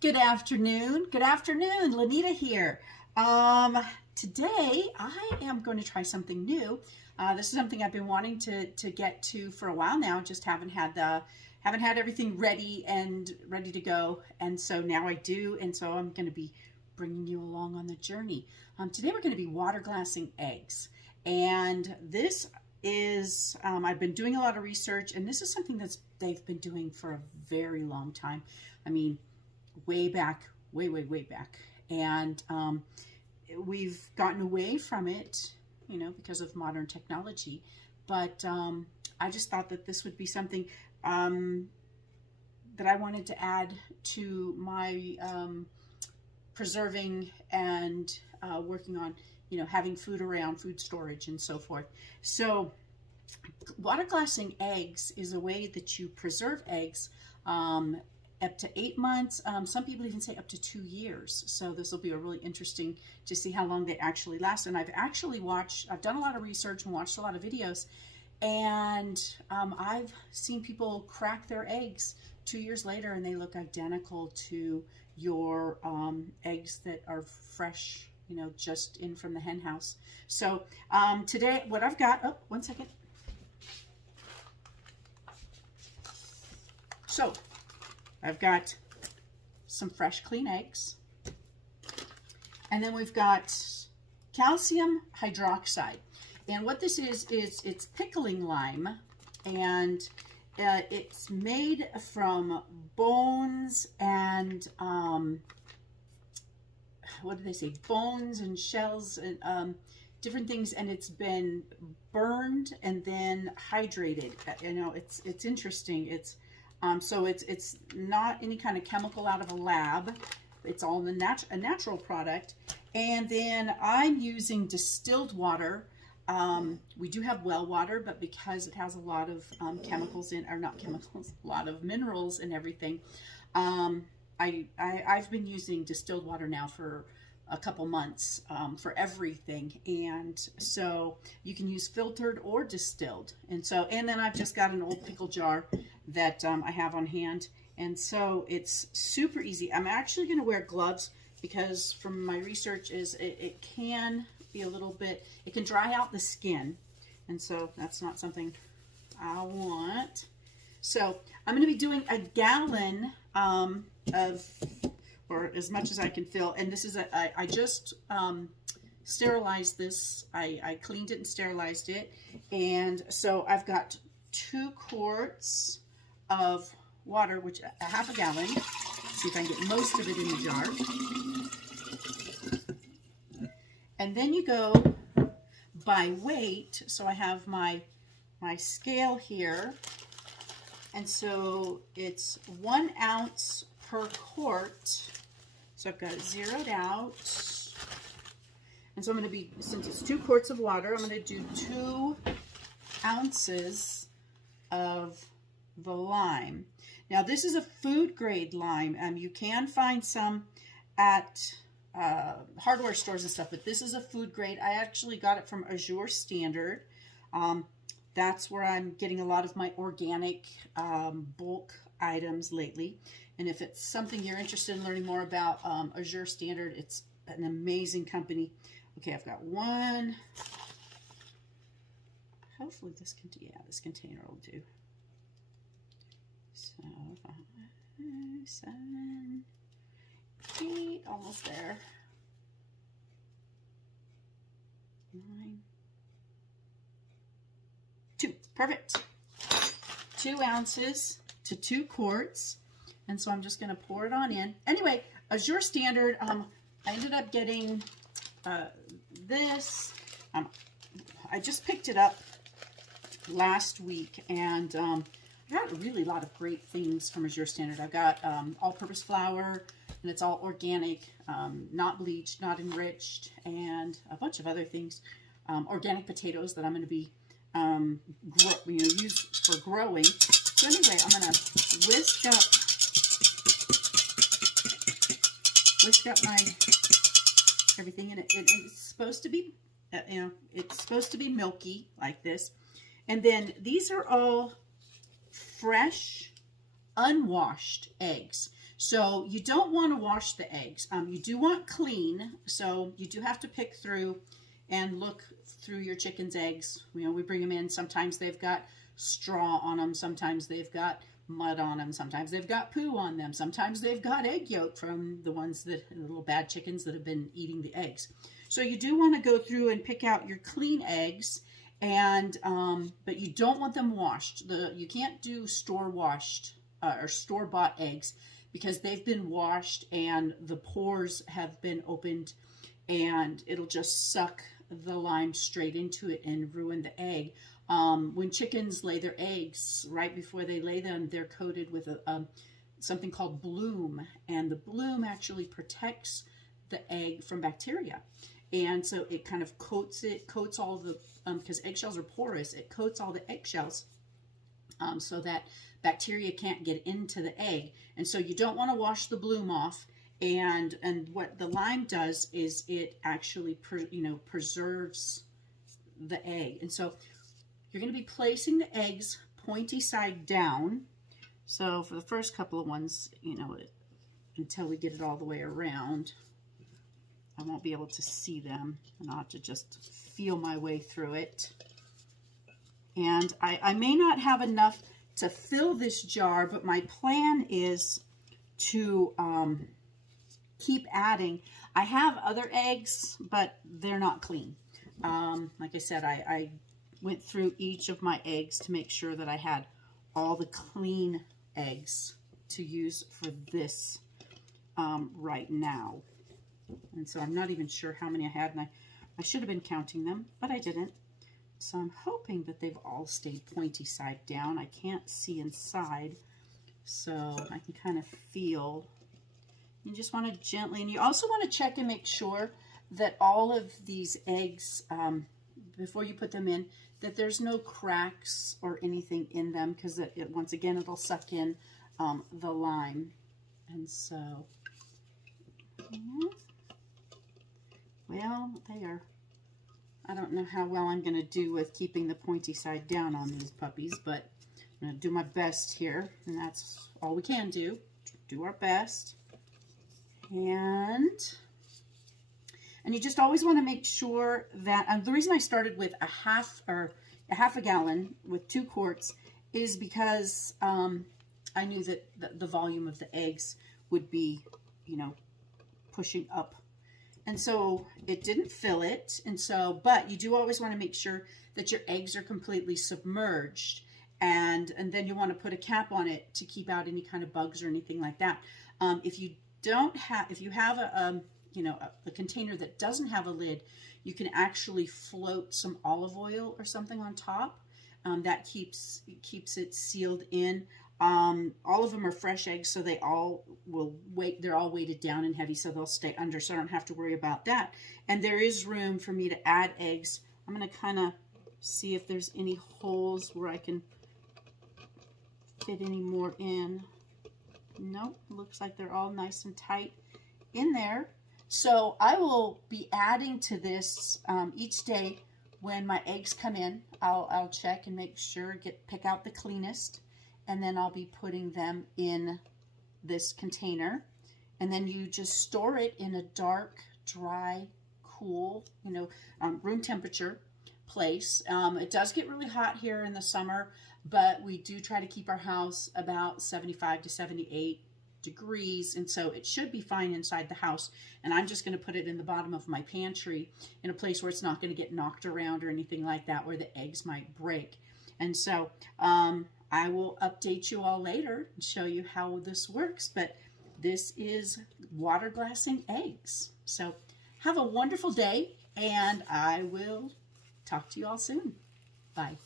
Good afternoon. Good afternoon. Lanita here. Today I am going to try something new. This is something I've been wanting to get to for a while now. Just haven't had everything ready to go, and so now I do. And so I'm going to be bringing you along on the journey. Today we're going to be water glassing eggs, and this is I've been doing a lot of research, and this is something they've been doing for a very long time. I mean, way back, way back. And we've gotten away from it, because of modern technology. But I just thought that this would be something that I wanted to add to my preserving and working on, having food around, food storage and so forth. So water glassing eggs is a way that you preserve eggs up to 8 months. Some people even say up to 2 years. So this will be a really interesting to see how long they actually last. And I've done a lot of research and watched a lot of videos, and I've seen people crack their eggs 2 years later and they look identical to your eggs that are fresh, just in from the hen house. So today what I've got, oh, one second. So I've got some fresh, clean eggs. And then we've got calcium hydroxide. And what this is it's pickling lime. And it's made from bones and, what do they say? Bones and shells and different things. And it's been burned and then hydrated. It's interesting. So it's not any kind of chemical out of a lab. It's all a natural product. And then I'm using distilled water. We do have well water, but because it has a lot of chemicals in, or not chemicals, a lot of minerals and everything, I've been using distilled water now for a couple months for everything. And so you can use filtered or distilled. And then I've just got an old pickle jar that I have on hand. And so it's super easy. I'm actually going to wear gloves because from my research it can be a little bit, it can dry out the skin. And so that's not something I want. So I'm going to be doing a gallon or as much as I can fill. And this is I just sterilized this. I cleaned it and sterilized it. And so I've got 2 quarts of water, which a half a gallon. See if I can get most of it in the jar. And then you go by weight. So I have my scale here. And so it's 1 ounce per quart. So I've got it zeroed out. And so I'm going to be, since it's 2 quarts of water, I'm going to do 2 ounces of the lime. Now this is a food grade lime. You can find some at hardware stores and stuff, but this is a food grade. I actually got it from Azure Standard. That's where I'm getting a lot of my organic bulk items lately. And if it's something you're interested in learning more about, Azure Standard, it's an amazing company. Okay, I've got 1. Hopefully this container will do. So 5, 7, 8, almost there. 9, 2, perfect. 2 ounces to 2 quarts. And so I'm just going to pour it on in. Anyway, Azure Standard, I ended up getting this. I just picked it up last week, and I got really a lot of great things from Azure Standard. I've got all-purpose flour, and it's all organic, not bleached, not enriched, and a bunch of other things. Organic potatoes that I'm going to be use for growing. So anyway, I'm going to whisk up my everything in it. And it's supposed to be, it's supposed to be milky like this. And then these are all fresh, unwashed eggs. So you don't want to wash the eggs. You do want clean, so you do have to pick through and look through your chicken's eggs. You know, we bring them in. Sometimes they've got straw on them. Sometimes they've got mud on them. Sometimes they've got poo on them. Sometimes they've got egg yolk from the little bad chickens that have been eating the eggs. So you do want to go through and pick out your clean eggs, and but you don't want them washed. You can't do store-washed or store-bought eggs, because they've been washed and the pores have been opened, and it'll just suck the lime straight into it and ruin the egg. When chickens lay their eggs, right before they lay them, they're coated with something called bloom, and the bloom actually protects the egg from bacteria. And so it kind of coats all the, because eggshells are porous, it coats all the eggshells so that bacteria can't get into the egg. And so you don't want to wash the bloom off. And what the lime does is it actually preserves the egg. And so you're going to be placing the eggs pointy side down. So for the first couple of ones, until we get it all the way around, I won't be able to see them, and I'll have to just feel my way through it. And I may not have enough to fill this jar, but my plan is to keep adding. I have other eggs, but they're not clean. Like I said, I went through each of my eggs to make sure that I had all the clean eggs to use for this right now. And so I'm not even sure how many I had, and I should have been counting them, but I didn't. So I'm hoping that they've all stayed pointy side down. I can't see inside, so I can kind of feel. You just want to gently, and you also want to check and make sure that all of these eggs, before you put them in, that there's no cracks or anything in them, because once again, it'll suck in the lime. And so, well, they are, I don't know how well I'm going to do with keeping the pointy side down on these puppies, but I'm going to do my best here, and that's all we can do. Do our best. And you just always want to make sure that, the reason I started with a half a gallon with 2 quarts is because I knew that the volume of the eggs would be, pushing up. And so it didn't fill it. And so, but you do always want to make sure that your eggs are completely submerged. And then you want to put a cap on it to keep out any kind of bugs or anything like that. If you have a container that doesn't have a lid, you can actually float some olive oil or something on top. That keeps it sealed in. All of them are fresh eggs, so they all will weight. They're all weighted down and heavy, so they'll stay under. So I don't have to worry about that. And there is room for me to add eggs. I'm going to kind of see if there's any holes where I can fit any more in. Nope, looks like they're all nice and tight in there. So I will be adding to this each day when my eggs come in. I'll check and make sure, pick out the cleanest, and then I'll be putting them in this container. And then you just store it in a dark, dry, cool, room temperature place. It does get really hot here in the summer, but we do try to keep our house about 75 to 78 degrees, and so it should be fine inside the house. And I'm just going to put it in the bottom of my pantry in a place where it's not going to get knocked around or anything like that, where the eggs might break. And so I will update you all later and show you how this works, but this is water glassing eggs. So have a wonderful day, and I will talk to you all soon. Bye.